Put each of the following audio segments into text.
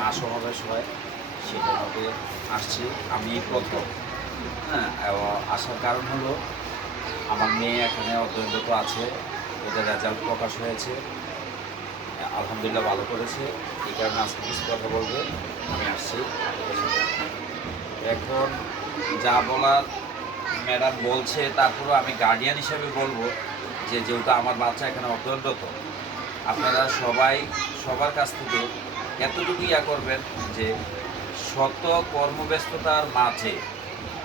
মা সমাবেশ হয়, সেটার মধ্যে আসছি আমি প্রথম। এবং আসার কারণ হলো আমার মেয়ে এখানে অধ্যয়নরত আছে, ওদের রেজাল্ট প্রকাশ হয়েছে, আলহামদুলিল্লাহ ভালো করেছে। এই কারণে আজকে কিছু কথা বলবে আমি আসছি আপনাদের সাথে। এখন যা বলার ম্যাডাম বলছে, তারপরেও আমি গার্ডিয়ান হিসেবে বলবো যে যেহেতু আমার বাচ্চা এখানে অধ্যয়নরত, আপনারা সবাই সবার কাছ থেকে এতটুকু ইয়া করবেন যে শত কর্মব্যস্ততার মাঝে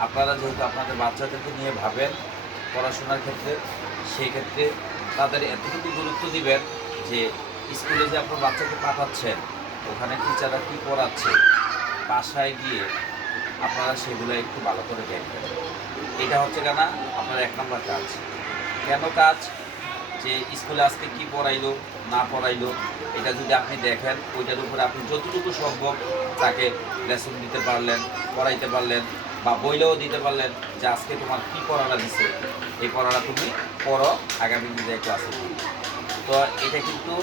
আপনারা যেহেতু আপনাদের বাচ্চাদেরকে নিয়ে ভাবেন পড়াশোনার ক্ষেত্রে, সেই ক্ষেত্রে তাদের এতটুকু গুরুত্ব দিবেন যে স্কুলে যে আপনার বাচ্চাকে পাঠাচ্ছেন, ওখানে টিচাররা কী পড়াচ্ছে, বাসায় গিয়ে আপনারা সেগুলো একটু ভালো করে দেখবেন। এটা হচ্ছে কেনা আপনার 1 নম্বর কাজ। কেন কাজ? যে স্কুলে আজকে কি পড়াইলো না পড়াইলো, এটা যদি আপনি দেখেন, ওইটার উপরে আপনি যতটুকু সম্ভব তাকে লেসন দিতে পারলেন, পড়াইতে পারলেন, বা বইলেও দিতে পারলেন যে আজকে তোমার কী পড়াটা দিছে, এই পড়াটা তুমি পড়ো, আগামী দিনে ক্লাসে দিই। তো এটা কিন্তু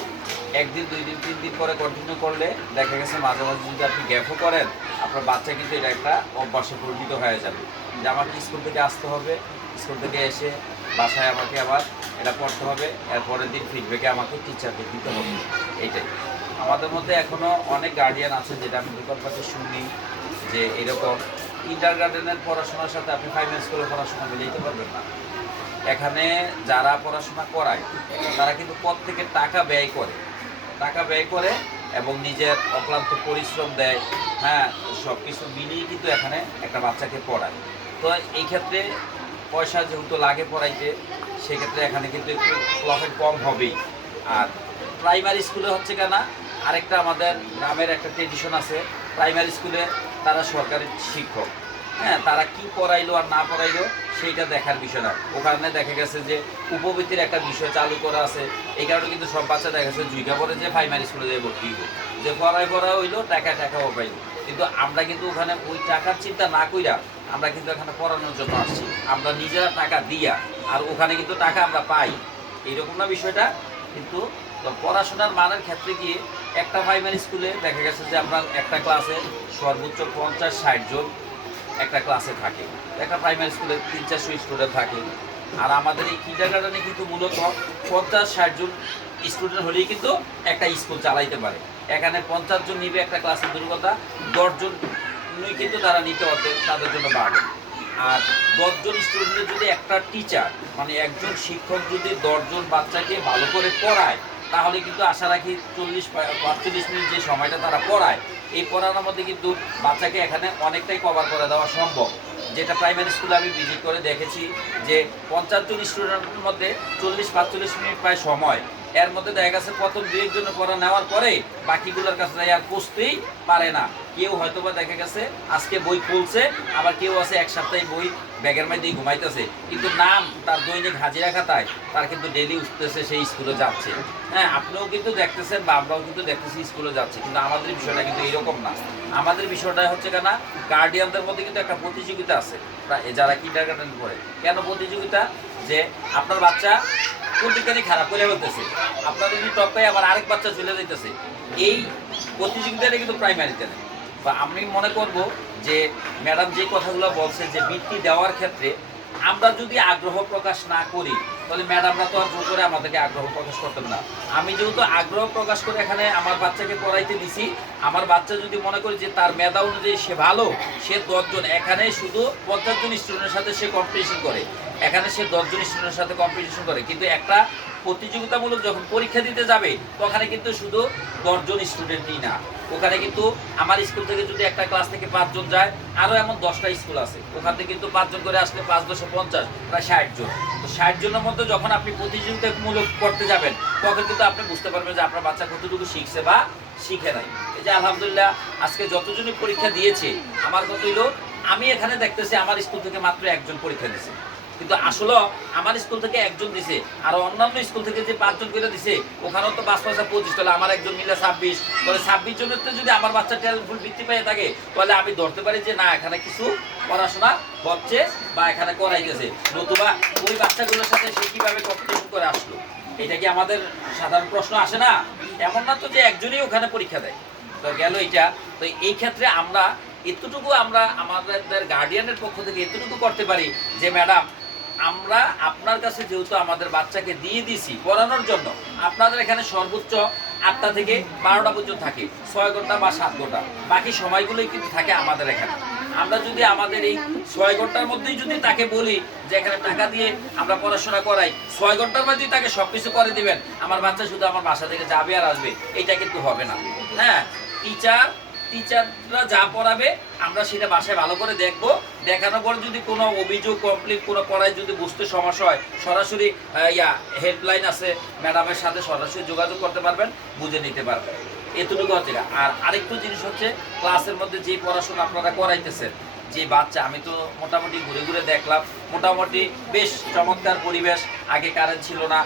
1 দিন 2 দিন 3 দিন পরে কন্টিনিউ করলে দেখা গেছে মাঝে মাঝে যদি আপনি গ্যাপও করেন, আপনার বাচ্চা কিন্তু এটা একটা অভ্যাসে পরিণত হয়ে যাবে যে আমাকে স্কুল থেকে আসতে হবে, স্কুল থেকে এসে বাসায় আমাকে আবার এটা পড়তে হবে, এরপরের দিন ফিডব্যাকে আমাকে টিচারকে দিতে হবে। এইটাই আমাদের মধ্যে এখনও অনেক গার্ডিয়ান আছে, যেটা আমি বিকল্প পাশে শুনি যে এরকম কিন্ডার গার্ডেনের পড়াশোনার সাথে আপনি ফাইন্যান্স স্কুলের পড়াশোনা মিলাইতে পারবেন না। এখানে যারা পড়াশোনা করায় তারা কিন্তু প্রত্যেকে টাকা ব্যয় করে এবং নিজের অক্লান্ত পরিশ্রম দেয়। সব কিছু মিলিয়ে কিন্তু এখানে একটা বাচ্চাকে পড়ায়। তো এই ক্ষেত্রে পয়সা যেহেতু লাগে পড়াইতে, সেক্ষেত্রে এখানে কিন্তু একটু প্রফিট কম হবেই। আর প্রাইমারি স্কুলে হচ্ছে কেনা আরেকটা আমাদের গ্রামের একটা ট্রেডিশন আছে, প্রাইমারি স্কুলে তারা সরকারি শিক্ষক। তারা কি পড়াইলো আর না পড়াইলো সেইটা দেখার বিষয় না। ওখানে দেখা গেছে যে উপবৃত্তির একটা বিষয় চালু করা আছে। এই কারণে কিন্তু সব বাচ্চা দেখা গেছে জুইকা পড়ে যে প্রাইমারি স্কুলে যাই ভর্তি হইল, যে পড়া হইলো, টাকাও পাইল। কিন্তু আমরা কিন্তু ওখানে ওই টাকার চিন্তা না কইরা আমরা কিন্তু এখানে পড়ানোর জন্য আসছি, আমরা নিজেরা টাকা দিয়া, আর ওখানে কিন্তু টাকা আমরা পাই। এইরকম না বিষয়টা। কিন্তু তো পড়াশোনার মানের ক্ষেত্রে গিয়ে একটা প্রাইমারি স্কুলে দেখা গেছে যে আমরা একটা ক্লাসে সর্বোচ্চ 50-60 জন একটা ক্লাসে থাকে। একটা প্রাইমারি স্কুলে 300-400 স্টুডেন্ট থাকে। আর আমাদের এই কিন্ডারগার্টেনে কিন্তু মূলত 50-60 জন স্টুডেন্ট হলেই কিন্তু একটা স্কুল চালাইতে পারে। এখানে 50 জন নিবে একটা ক্লাসের দুর্গতা, 10 জন কিন্তু তারা নিতে হতে তাদের জন্য বাড়বে। আর 10 জন স্টুডেন্টের যদি একটা টিচার, মানে একজন শিক্ষক যদি 10 জন বাচ্চাকে ভালো করে পড়ায়, তাহলে কিন্তু আশা রাখি 40-45 মিনিট যে সময়টা তারা পড়ায়, এই পড়ানোর মধ্যে কিন্তু বাচ্চাকে এখানে অনেকটাই কভার করে দেওয়া সম্ভব। যেটা প্রাইমারি স্কুলে আমি ভিজিট করে দেখেছি যে 50 জন স্টুডেন্টের মধ্যে 40-45 মিনিট প্রায় সময়, এর মধ্যে দেখা গেছে প্রথম 2-1 জনের পড়া নেওয়ার পরে বাকিগুলোর কাছে যাই আর বুঝতেই পারে না। কেউ হয়তো বা দেখা গেছে আজকে বই খুলছে, আবার কেউ আছে 1 সপ্তাহে বই ব্যাগের মধ্যেই ঘুমাইতেছে, কিন্তু নাম তার দৈনিক হাজিরা খাতায় তার কিন্তু ডেলি উঠতেছে, সেই স্কুলে যাচ্ছে। আপনিও কিন্তু দেখতেছেন বা আমরাও কিন্তু দেখতেছি স্কুলে যাচ্ছে, কিন্তু আমাদের বিষয়টা কিন্তু এরকম না। আমাদের বিষয়টা হচ্ছে কেনা গার্ডিয়ানদের মধ্যে কিন্তু একটা প্রতিযোগিতা আছে, যারা কিন্ডারগার্টেন পড়ে। কেন প্রতিযোগিতা? যে আপনার বাচ্চা কোন দিকটাই খারাপ করে বলতেছে, আপনার যদি টপ পাই আবার আরেক বাচ্চা চলে যাইতেছে। এই প্রতিযোগিতাটা কিন্তু প্রাইমারিতে নেই। বা আমি মনে করব যে ম্যাডাম যে কথাগুলো বলছে যে বৃত্তি দেওয়ার ক্ষেত্রে আমরা যদি আগ্রহ প্রকাশ না করি, তাহলে ম্যাডামরা তো আর জোর করে আমাদেরকে আগ্রহ প্রকাশ করতেন না। আমি যেহেতু আগ্রহ প্রকাশ করে এখানে আমার বাচ্চাকে পড়াইতে দিছি, আমার বাচ্চা যদি মনে করি যে তার মেধা অনুযায়ী সে ভালো, সে 10 জন, এখানে শুধু 50 জন স্টুডেন্টের সাথে সে কম্পিটিশন করে, এখানে সে 10 জন স্টুডেন্টের সাথে কম্পিটিশন করে। কিন্তু একটা প্রতিযোগিতামূলক যখন পরীক্ষা দিতে যাবে, ওখানে কিন্তু শুধু 10 জন স্টুডেন্টই না, ওখানে কিন্তু আমার স্কুল থেকে যদি একটা ক্লাস থেকে 5 জন যায়, আরও এমন 10টা স্কুল আছে, ওখান থেকে কিন্তু 5 জন করে আসলে 5-10-50 প্রায় 60 জন। তো 60 জনের মধ্যে যখন আপনি প্রতিযোগিতামূলক করতে যাবেন, তখন কিন্তু আপনি বুঝতে পারবেন যে আপনার বাচ্চা কতটুকু শিখছে বা শিখে নাই। এই যে আলহামদুলিল্লাহ আজকে যতজনই পরীক্ষা দিয়েছে, আমার কত হইল, আমি এখানে দেখতেছি আমার স্কুল থেকে মাত্র 1 জন পরীক্ষা দিয়েছে, কিন্তু আসলে আমার স্কুল থেকে 1 জন দিছে, আর অন্যান্য স্কুল থেকে যে 5 জন করে দিছে, ওখানেও তো 5-5-25, তাহলে আমার একজন মিলে 26, তাহলে 26 জনের যদি আমার বাচ্চা ট্যালেন্টফুল বৃত্তি পেয়ে থাকে, তাহলে আমি ধরতে পারি যে না, এখানে কিছু পড়াশোনা হচ্ছে বা এখানে করাইতেছে। নতুবা ওই বাচ্চাগুলোর সাথে সে কীভাবে কম্পিটিশন করে আসলো, এটা কি আমাদের সাধারণ প্রশ্ন আসে না? এমন না তো যে একজনই ওখানে পরীক্ষা দেয়, তো গেল এটা। তো এই ক্ষেত্রে আমরা এতটুকু আমরা আমাদের গার্ডিয়ানের পক্ষ থেকে এতটুকু করতে পারি যে ম্যাডাম আমরা আপনার কাছে যেহেতু আমাদের বাচ্চাকে দিয়ে দিছি পড়ানোর জন্য, আপনাদের এখানে সর্বোচ্চ 8টা থেকে 12টা পর্যন্ত থাকে, 6 ঘন্টা বা 7 ঘন্টা, বাকি সময়গুলোই কিন্তু থাকে আমাদের এখানে। আমরা যদি আমাদের এই 6 ঘন্টার মধ্যেই যদি তাকে বলি যে এখানে টাকা দিয়ে আমরা পড়াশোনা করাই, 6 ঘন্টার মধ্যেই তাকে সবকিছু করে দিবেন, আমার বাচ্চা শুধু আমার বাসা থেকে যাবে আর আসবে, এটা কিন্তু হবে না। হ্যাঁ, টিচাররা যা পড়াবে আমরা সেটা বাসায় ভালো করে দেখবো, দেখানোর পর যদি কোনো অভিযোগ কমপ্লিট কোনো পড়ায় যদি বুঝতে সমস্যা হয়, সরাসরি হেল্পলাইন আছে, ম্যাডামের সাথে সরাসরি যোগাযোগ করতে পারবেন, বুঝে নিতে পারবেন। এতটুকু হচ্ছে। আর আরেকটু জিনিস হচ্ছে, ক্লাসের মধ্যে যে পড়াশোনা আপনারা করাইতেছেন, যে বাচ্চা, আমি তো মোটামুটি ঘুরে ঘুরে দেখলাম, মোটামুটি বেশ চমৎকার পরিবেশ। আগে কারেন্ট ছিল না,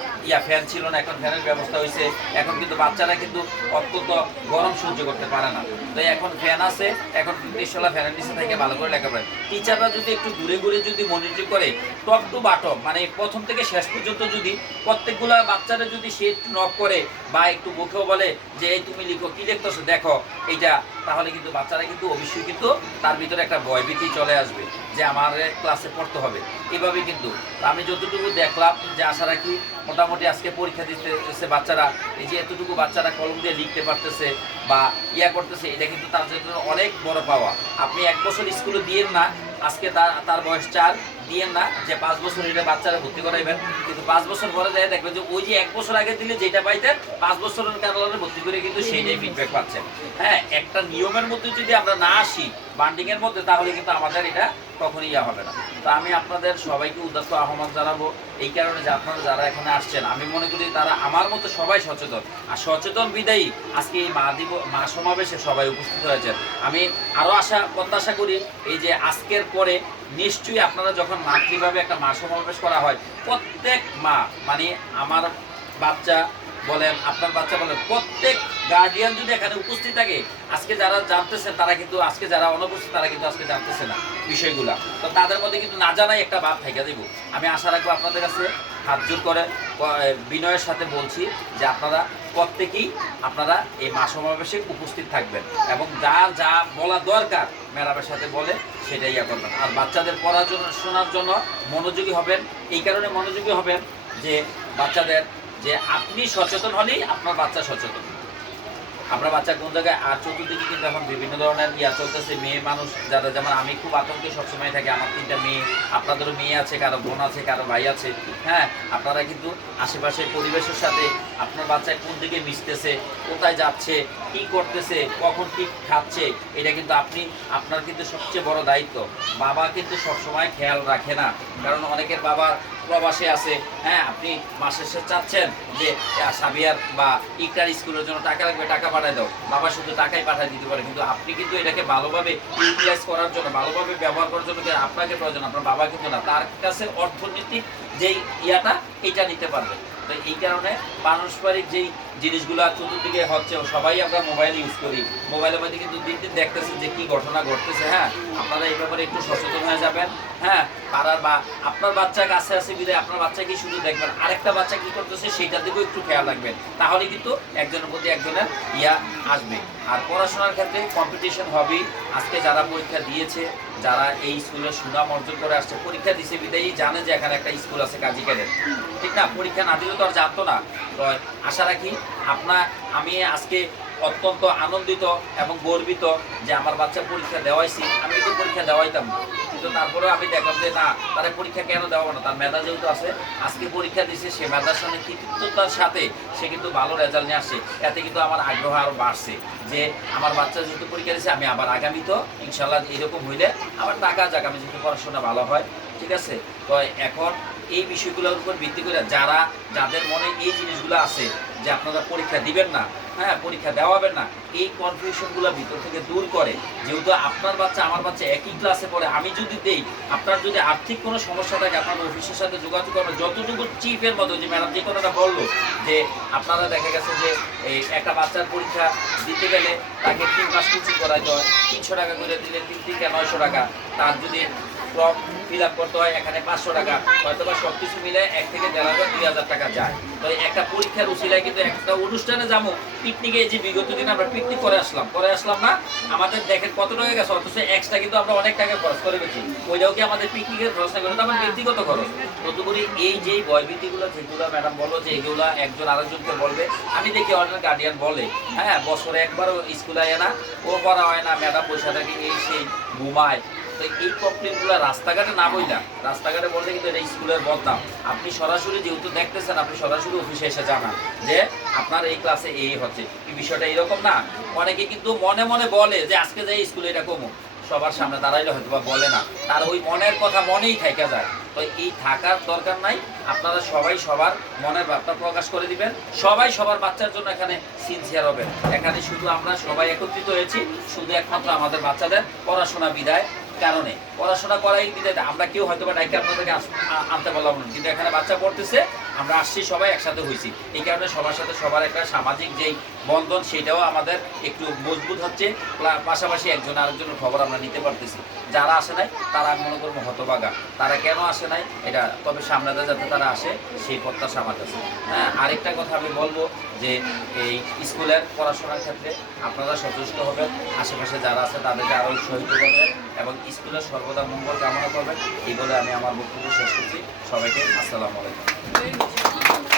ফ্যান ছিল না, এখন ফ্যানের ব্যবস্থা হয়েছে। এখন কিন্তু বাচ্চারা কিন্তু অত্যন্ত গরম সহ্য করতে পারে না, তো এখন ফ্যান আছে, এখন নিশ্চলা ফ্যানের নিচে থেকে ভালো করে লেখাপড়া। টিচাররা যদি একটু ঘুরে ঘুরে যদি মনিটর করে, টপ টু বাটম মানে প্রথম থেকে শেষ পর্যন্ত যদি প্রত্যেকগুলা বাচ্চারা যদি সে একটু নক করে বা একটু মুখেও বলে যে এই তুমি লিখো, কি লিখতেছো দেখো এইটা, তাহলে কিন্তু বাচ্চারা কিন্তু অবশ্যই কিন্তু তার ভিতরে একটা ভয়ভীতি চলে আসবে যে আমার ক্লাসে পড়তে হবে। এভাবে কিন্তু আমি যতটুকু দেখলাম যে আশা রাখি মোটামুটি আজকে পরীক্ষা দিতেছে বাচ্চারা, এই যে এতটুকু বাচ্চারা কলম দিয়ে লিখতে পারতেছে বা করতেছে, এটা কিন্তু তার জন্য অনেক বড় পাওয়া। আপনি 1 বছর স্কুলে দিয়েন না, আজকে তার বয়স 4, দিয়েন না যে 5 বছর এটা বাচ্চারা ভর্তি করাইবেন, কিন্তু 5 বছর পরে যায় দেখবেন যে ওই যে 1 বছর আগে দিলে যেটা পাইতেন 5 বছরের কারণে ভর্তি করে কিন্তু সেইটাই ফিডব্যাক পাচ্ছেন। হ্যাঁ, একটা নিয়মের মধ্যে যদি আমরা না আসি, বান্ডিং এর মধ্যে, তাহলে কিন্তু আমাদের এটা কখনই হবে না। তো আমি আপনাদের সবাইকে উদ্যত আহ্বান জানাবো এই কারণে যে আপনারা যারা এখানে আসছেন, আমি মনে করি তারা আমার মতো সবাই সচেতন, আর সচেতন বিদায়ী আজকে এই মা সমাবেশে সবাই উপস্থিত হয়েছেন। আমি আরও প্রত্যাশা করি এই যে আজকের পরে নিশ্চয়ই আপনারা যখন মাতৃভাবে একটা মা সমাবেশ করা হয়, প্রত্যেক মা মানে আমার বাচ্চা বলেন, আপনার বাচ্চা বলেন, প্রত্যেক গার্ডিয়ান যদি এখানে উপস্থিত থাকে, আজকে যারা জানতেছেন তারা কিন্তু, আজকে যারা অনুপস্থিত তারা কিন্তু আজকে জানতেছে না বিষয়গুলা, তো তাদের মধ্যে কিন্তু না জানাই একটা ভাব থেকে দেব। আমি আশা রাখবো আপনাদের কাছে হাত জোর করে বিনয়ের সাথে বলছি যে আপনারা প্রত্যেকেই আপনারা এই মা সমাবেশে উপস্থিত থাকবেন এবং যার যা বলা দরকার ম্যাডামের সাথে বলে সেটাই করবেন। আর বাচ্চাদের পড়াশোনার জন্য মনোযোগী হবেন। এই কারণে মনোযোগী হবেন যে বাচ্চাদের যে আপনি সচেতন হলেই আপনার বাচ্চা সচেতন। আপনার বাচ্চা কোন জায়গায়, আর চতুর্দিকে কিন্তু এখন বিভিন্ন ধরনের চলতেছে, মেয়ে মানুষ যারা, যেমন আমি খুব আতঙ্কে সবসময় থাকি, আমার 3টা মেয়ে, আপনাদেরও মেয়ে আছে, কারো বোন আছে, কারো ভাই আছে। হ্যাঁ, আপনারা কিন্তু আশেপাশের পরিবেশের সাথে আপনার বাচ্চা কোন দিকে মিশতেছে, কোথায় যাচ্ছে, কি করতেছে, কখন কি খাচ্ছে, এটা কিন্তু আপনার কিন্তু সবচেয়ে বড় দায়িত্ব। বাবা কিন্তু সবসময় খেয়াল রাখে না, কারণ অনেকের বাবা প্রবাসে আছে। হ্যাঁ, আপনি মাসে শেষে চাচ্ছেন যে সাবিয়ার বা ইকরার স্কুলের জন্য টাকা লাগবে, টাকা পাঠায় দাও, বাবা শুধু টাকাই পাঠায় দিতে পারে, কিন্তু আপনি কিন্তু এটাকে ভালোভাবে ইউটিলাইজ করার জন্য, ভালোভাবে ব্যবহার করার জন্য আপনাকে প্রয়োজন, আপনার বাবা কিন্তু না, তার কাছে অর্থনৈতিক যেই এটা নিতে পারবে। তো এই কারণে পারস্পরিক যেই জিনিসগুলো চতুর্দিকে হচ্ছে, সবাই আমরা মোবাইল ইউজ করি, মোবাইলের মধ্যে কিন্তু দিন দিন দেখতেছেন যে কি ঘটনা ঘটতেছে। হ্যাঁ, আপনারা এই ব্যাপারে একটু সচেতন হয়ে যাবেন। হ্যাঁ, পাড়ার বা আপনার বাচ্চা কাছে আছে বিদায় আপনার বাচ্চাকে শুধু দেখবেন, আরেকটা বাচ্চা কি করতেছে সেইটার দিকেও একটু খেয়াল রাখবেন, তাহলে কিন্তু একজনের প্রতি একজনের আসবে। আর পড়াশোনার ক্ষেত্রে কম্পিটিশন হবেই। আজকে যারা পরীক্ষা দিয়েছে, যারা এই স্কুলে সুনাম অর্জন করে আসছে, পরীক্ষা দিছে বিদায়ী জানে যে এখানে একটা স্কুল আছে কাজী ক্যাডেট, ঠিক না? পরীক্ষা না দিলে তো আর জানতো না। তো আশা রাখি আমি আজকে অত্যন্ত আনন্দিত এবং গর্বিত যে আমার বাচ্চা পরীক্ষা দেওয়াইছি। আমি কিন্তু পরীক্ষা দেওয়াইতাম না, কিন্তু তারপরে আমি দেখলাম যে না, তারা পরীক্ষা কেন দেওয়া না, তার মেধা যেহেতু আছে, আজকে পরীক্ষা দিছে, সে মেধার সাথে কৃতিত্বতার সাথে সে কিন্তু ভালো রেজাল্ট নিয়ে আসছে। এতে কিন্তু আমার আগ্রহ আরও বাড়ছে যে আমার বাচ্চা যেহেতু পরীক্ষা দিচ্ছে, আমি আবার আগামীতে ইনশাল্লাহ এরকম হইলে আবার টাকা যাক, আমি যেহেতু পড়াশোনা ভালো হয়, ঠিক আছে? তো এখন এই বিষয়গুলোর উপর ভিত্তি করে যাদের মনে এই জিনিসগুলো আছে যে আপনারা পরীক্ষা দিবেন না, হ্যাঁ, পরীক্ষা দেওয়াবেন না, এই কনফিউশনগুলো ভিতর থেকে দূর করে, যেহেতু আপনার বাচ্চা আমার বাচ্চা একই ক্লাসে পড়ে, আমি যদি দেই, আপনার যদি আর্থিক কোনো সমস্যা থাকে আপনার অফিসের সাথে যোগাযোগ করবেন। যতটুকু চিফের মতো যে ম্যাডাম যে কথাটা বললো যে আপনারা দেখা গেছে যে এই একটা বাচ্চার পরীক্ষা দিতে গেলে তাকে 3 মাস কোচিং করাইতে হয়, 300 টাকা করে দিলে 3 থেকে 900 টাকা, তার যদি ফর্ম ফিল আপ করতে হয়, এখানে 500 টাকা, হয়তো বা সব কিছু মিলে 1 থেকে 1,500 2,000 টাকা যায়। তো একটা পরীক্ষার উসিলায় কিন্তু একটা অনুষ্ঠানে যাবো, পিকনিকে যে বিগত দিন আমরা পিকনিক করে আসলাম না, আমাদের দেখেন কত টাকা গেছে, অথচ এক্সট্রা কিন্তু আমরা অনেক টাকা খরচ করে গেছি। ওইটাও কি আমাদের পিকনিকের খরচ না, করে আমার ব্যক্তিগত খরচ। তদুপরি এই যে ভয়ভীতিগুলো যেগুলো ম্যাডাম বলো যে এগুলো একজন আরেকজনকে বলবে, আমি দেখি অনেক গার্ডিয়ান বলে, হ্যাঁ বছরে একবারও স্কুলে আয় না, ও পড়া হয় না, ম্যাডাম বসে থাকে, এই সেই ঘুমায়। তো এই কমপ্লেনগুলো রাস্তাঘাটে না বইলা, রাস্তাঘাটে বলতে কিন্তু এটা স্কুলের বদনাম। আপনি সরাসরি যেহেতু দেখতেছেন, আপনি সরাসরি অফিসে এসে জানান যে আপনার এই ক্লাসে এই হচ্ছে, এই বিষয়টা এরকম না। অনেকে কিন্তু মনে মনে বলে যে আজকে যাই স্কুলে এটা কমো, সবার সামনে দাঁড়াইলে হয়তো বা বলে না, তার ওই মনের কথা মনেই থাইকা যায়। তো এই থাকার দরকার নাই, আপনারা সবাই সবার মনের ভাবটা প্রকাশ করে দিবেন, সবাই সবার বাচ্চার জন্য এখানে সিনসিয়ার হবেন। এখানে শুধু আমরা সবাই একত্রিত হয়েছি শুধু একমাত্র আমাদের বাচ্চাদের পড়াশোনা বিদায় কারণে, পড়াশোনা করাই বিদায়। আমরা কেউ হয়তো বা ডাইকে আপনাদেরকে আনতে পারলাম না, কিন্তু এখানে বাচ্চা পড়তেছে, আমরা আসছি সবাই একসাথে হয়েছি, এই কারণে সবার সাথে সবার একটা সামাজিক যেই বন্ধন সেটাও আমাদের একটু মজবুত হচ্ছে। পাশাপাশি একজন আরেকজনের খবর আমরা নিতে পারতেছি। যারা আসে নাই তারা আমি মনে করবো হতবাগা, তারা কেন আসে নাই এটা, তবে সামনে যাতে তারা আসে সেই প্রত্যাশা আমার কাছে। হ্যাঁ, আরেকটা কথা আমি বলবো যে এই স্কুলের পড়াশোনার ক্ষেত্রে আপনারা সচেষ্ট হবেন, আশেপাশে যারা আছে তাদেরকে আরও উৎসাহিত করবেন এবং স্কুলের সর্বদা মঙ্গল কামনা করবেন। এই বলে আমি আমার বক্তব্য শেষ করছি। সবাইকে আসসালামু আলাইকুম।